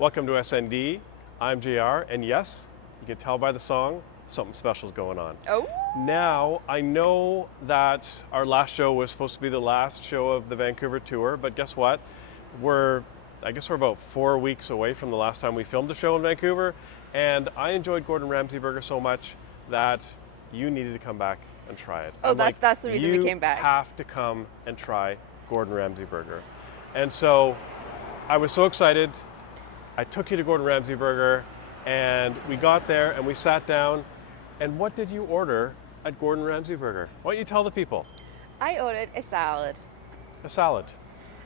Welcome to SND. I'm JR, and yes, you can tell by the song, something special is going on. Oh, Now, I know that our last show was supposed to be the last show of the Vancouver tour, but guess what? I guess we're about 4 weeks away from the last time we filmed a show in Vancouver, and I enjoyed Gordon Ramsay burger so much that you needed to come back and try it. oh, I'm like, that's the reason we you came back. have to come and try Gordon Ramsay burger. And so I was so excited. I took you to Gordon Ramsay burger, and we got there and we sat down. And what did you order at Gordon Ramsay burger? Why don't you tell the people? I ordered a salad. A salad.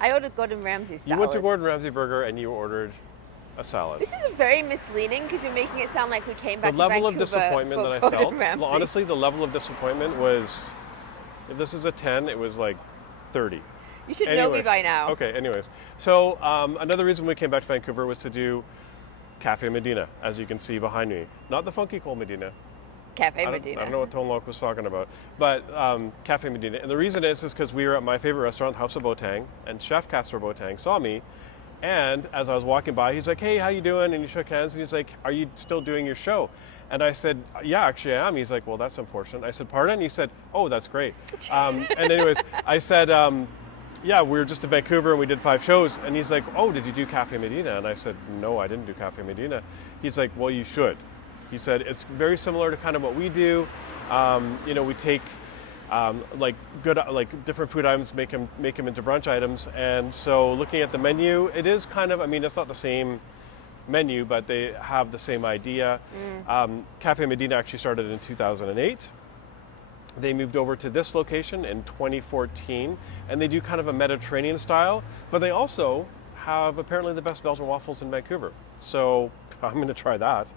I ordered Gordon Ramsay salad. You went to Gordon Ramsay burger and you ordered a salad. This is very misleading because you're making it sound like we came back The to level Vancouver of disappointment for that I Gordon felt, Ramsay. well, honestly, the level of disappointment was, if this is a 10, it was like 30. You should know me by now. Okay, anyways. So another reason we came back to Vancouver was to do Cafe Medina, as you can see behind me. Not the Funky Cold Medina. Cafe I Medina. don't know what Tone Loc was talking about, but Cafe Medina. And the reason is because we were at my favorite restaurant, House of Botang, and Chef Castor Botang saw me, and as I was walking by, he's like, "Hey, how you doing?" And he shook hands, and he's like, "Are you still doing your show?" And I said, "Yeah, actually I am." He's like, "Well, that's unfortunate." I said, "Pardon?" And he said, "Oh, that's great." And anyways, I said, "Yeah, we were just in Vancouver and we did 5 shows." And he's like, "Oh, did you do Cafe Medina?" And I said, "No, I didn't do Cafe Medina." He's like, "Well, you should." He said, "It's very similar to kind of what we do. We take like different food items, make them into brunch items." And so looking at the menu, it is kind of, I mean, it's not the same menu, but they have the same idea. Cafe Medina actually started in 2008. They moved over to this location in 2014, and they do kind of a Mediterranean style, but they also have apparently the best Belgian waffles in Vancouver. So I'm going to try that.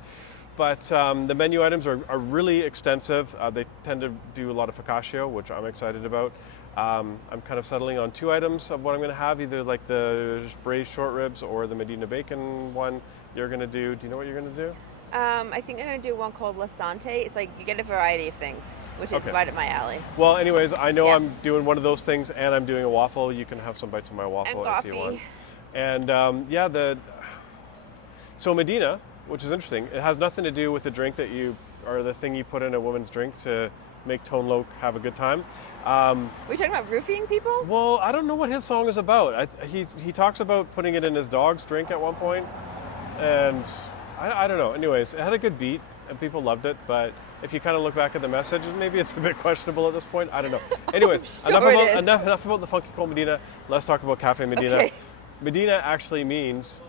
But the menu items are really extensive. They tend to do a lot of focaccia, which I'm excited about. I'm kind of settling on 2 items of what I'm going to have, either like the braised short ribs or the Medina bacon one you're going to do. Do you know what you're going to do? I think I'm going to do one called La Sante. It's like you get a variety of things, which is Okay. right up my alley. Well, anyways, I know Yeah. I'm doing one of those things, and I'm doing a waffle. You can have some bites of my waffle And if you want. coffee. And so Medina, which is interesting, it has nothing to do with the drink or the thing you put in a woman's drink to make Tone Loc have a good time. We're talking about roofing people? Well, I don't know what his song is about. He talks about putting it in his dog's drink at one point, and I don't know. Anyways, it had a good beat, and people loved it, but if you kind of look back at the message, maybe it's a bit questionable at this point. I don't know. Anyways, Sure enough about the Funky Cold Medina. Let's talk about Cafe Medina. Okay. Medina actually means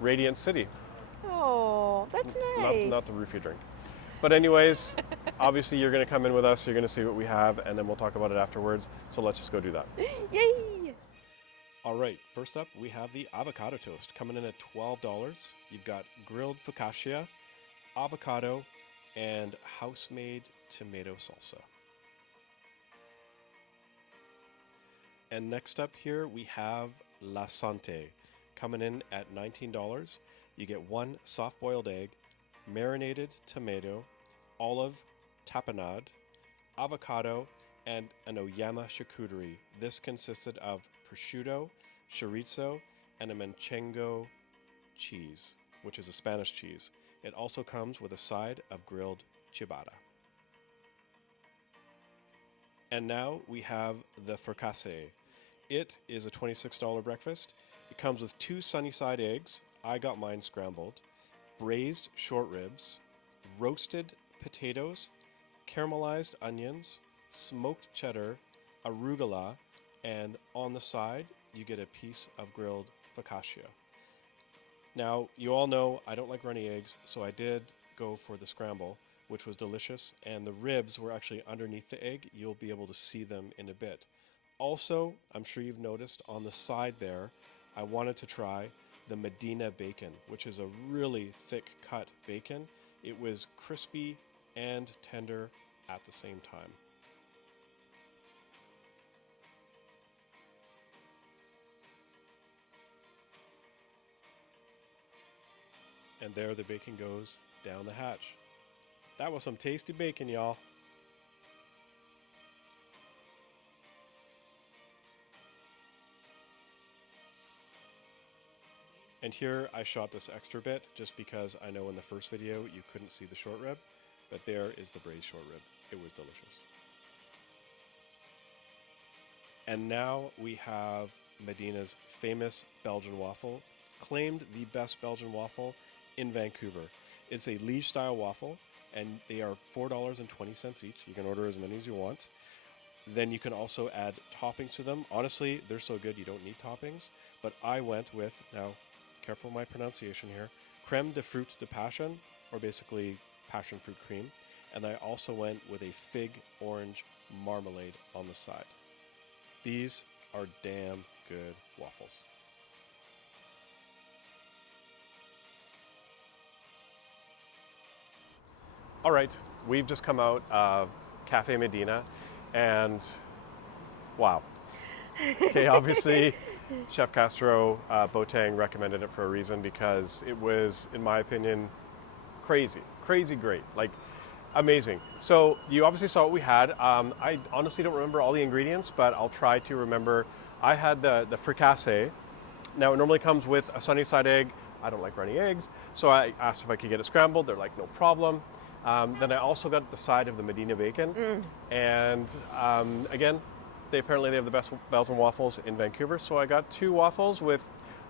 Radiant City. Oh, that's nice. Not the roofie drink. But anyways, obviously you're going to come in with us, you're going to see what we have, and then we'll talk about it afterwards. So let's just go do that. Yay! All right, first up we have the avocado toast coming in at $12. You've got grilled focaccia, avocado, and house-made tomato salsa. And next up here we have La Sante coming in at $19. You get 1 soft-boiled egg, marinated tomato, olive, tapenade, avocado, and an oyama charcuterie. This consisted of prosciutto, chorizo, and a manchego cheese, which is a Spanish cheese. It also comes with a side of grilled ciabatta. And now we have the fricassee. It is a $26 breakfast. It comes with 2 sunny side eggs. I got mine scrambled. Braised short ribs, roasted potatoes, caramelized onions, smoked cheddar, arugula, and on the side you get a piece of grilled focaccia. Now, you all know I don't like runny eggs, so I did go for the scramble, which was delicious, and the ribs were actually underneath the egg. You'll be able to see them in a bit. Also, I'm sure you've noticed on the side there, I wanted to try the Medina bacon, which is a really thick cut bacon. It was crispy and tender at the same time. And there the bacon goes down the hatch. That was some tasty bacon, y'all. And here I shot this extra bit just because I know in the first video you couldn't see the short rib, but there is the braised short rib. It was delicious. And now we have Medina's famous Belgian waffle, claimed the best Belgian waffle in Vancouver. It's a Liège style waffle, and they are $4.20 each. You can order as many as you want. Then you can also add toppings to them. Honestly, they're so good you don't need toppings. But I went with, now careful my pronunciation here, crème de fruit de passion, or basically passion fruit cream. And I also went with a fig orange marmalade on the side. These are damn good waffles. All right, we've just come out of Cafe Medina, and wow. Okay, obviously, Chef Castro Boateng recommended it for a reason because it was, in my opinion, crazy great, like amazing. So you obviously saw what we had. I honestly don't remember all the ingredients, but I'll try to remember. I had the fricassee. Now it normally comes with a sunny side egg. I don't like runny eggs, so I asked if I could get it scrambled. They're like, no problem. Then I also got the side of the Medina bacon, and again, they have the best Belgian waffles in Vancouver. So I got 2 waffles with,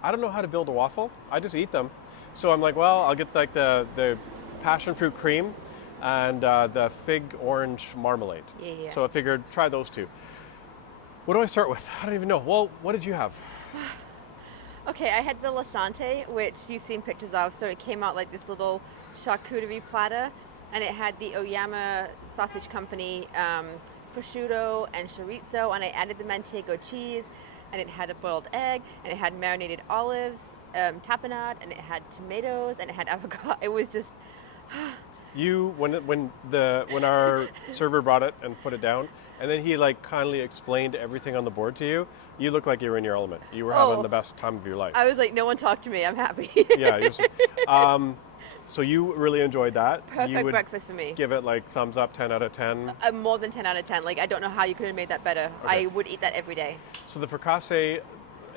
I don't know how to build a waffle. I just eat them. So I'm like, well, I'll get like the passion fruit cream and the fig orange marmalade. Yeah. So I figured try those 2. What do I start with? I don't even know. Well, what did you have? Okay, I had the lasante, which you've seen pictures of. So it came out like this little charcuterie platter, and it had the Oyama Sausage Company prosciutto and chorizo, and I added the manchego cheese, and it had a boiled egg, and it had marinated olives, tapenade, and it had tomatoes, and it had avocado. It was just when our server brought it and put it down, and then he like kindly explained everything on the board to you, you looked like you were in your element. You were having the best time of your life. I was like, no one talk to me, I'm happy. Yeah. So you really enjoyed that. Perfect breakfast for me. Give it like thumbs up, 10 out of 10. More than 10 out of 10. Like, I don't know how you could have made that better. Okay. I would eat that every day. So the fricassee,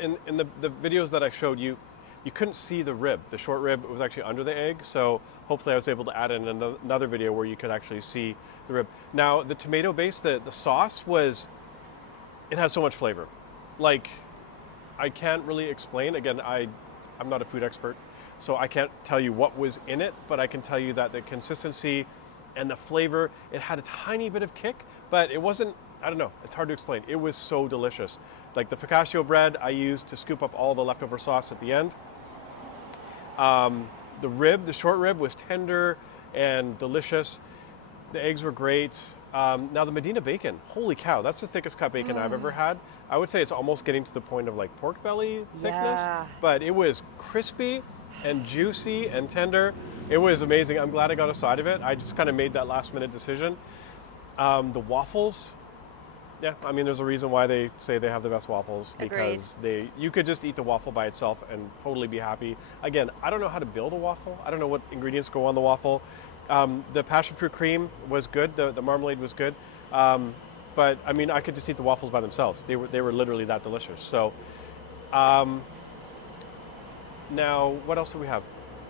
in the videos that I showed you, you couldn't see the rib. The short rib was actually under the egg, so hopefully I was able to add in another video where you could actually see the rib. Now, the tomato base, the sauce it has so much flavor. Like, I can't really explain. Again, I'm not a food expert, so I can't tell you what was in it, but I can tell you that the consistency and the flavor, it had a tiny bit of kick, but it wasn't, I don't know, it's hard to explain. It was so delicious. Like the focaccia bread I used to scoop up all the leftover sauce at the end. The short rib was tender and delicious. The eggs were great. Now the Medina bacon, holy cow, that's the thickest cut bacon I've ever had. I would say it's almost getting to the point of like pork belly thickness, but it was crispy and juicy and tender. It was amazing. I'm glad I got a side of it. I just kind of made that last minute decision. The waffles, yeah, I mean, there's a reason why they say they have the best waffles. Agreed. Because you could just eat the waffle by itself and totally be happy. Again, I don't know how to build a waffle. I don't know what ingredients go on the waffle. The passion fruit cream was good. The marmalade was good. But I mean, I could just eat the waffles by themselves. They were literally that delicious. So, now what else do we have?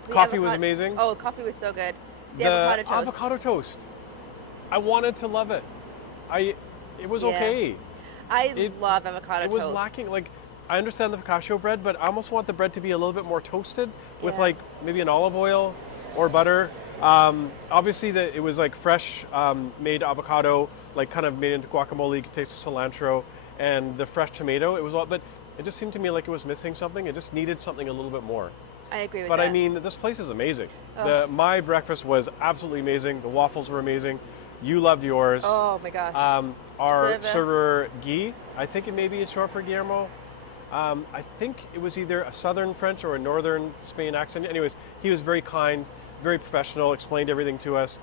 Coffee was amazing. Oh, coffee was so good. The avocado toast. I wanted to love it. It was okay. I love avocado toast. It was lacking. Like, I understand the focaccia bread, but I almost want the bread to be a little bit more toasted with like maybe an olive oil or butter. Obviously, it was like fresh made avocado, like kind of made into guacamole. You could taste the cilantro and the fresh tomato. It was all, but it just seemed to me like it was missing something. It just needed something a little bit more. I agree with that. But I mean, this place is amazing. Oh. My breakfast was absolutely amazing. The waffles were amazing. You loved yours. Oh my gosh. Our server Guy, I think it may be short for Guillermo. I think it was either a southern French or a northern Spain accent. Anyways, he was very kind, very professional, explained everything to us.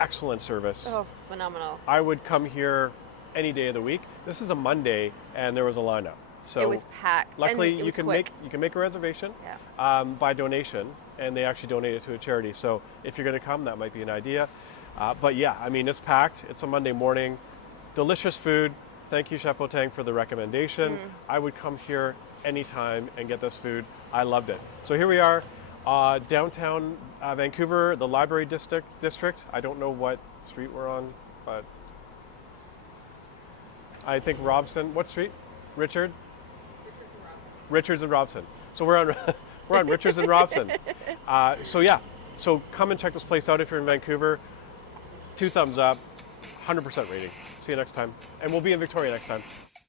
Excellent service. Oh, phenomenal. I would come here any day of the week. This is a Monday and there was a lineup. So it was packed. Luckily, and you can make a reservation by donation, and they actually donate it to a charity. So if you're going to come, that might be an idea. But yeah, I mean, it's packed. It's a Monday morning. Delicious food, Thank you, Chef Botang, for the recommendation. I would come here anytime and get this food. I loved it. So here we are, downtown Vancouver, the Library District. I don't know what street we're on, but I think Robson. What street? Richard? Richards and Robson. So we're on we're on Richards and Robson. So yeah, so come and check this place out if you're in Vancouver. 2 thumbs up, 100% rating. See you next time, and we'll be in Victoria next time.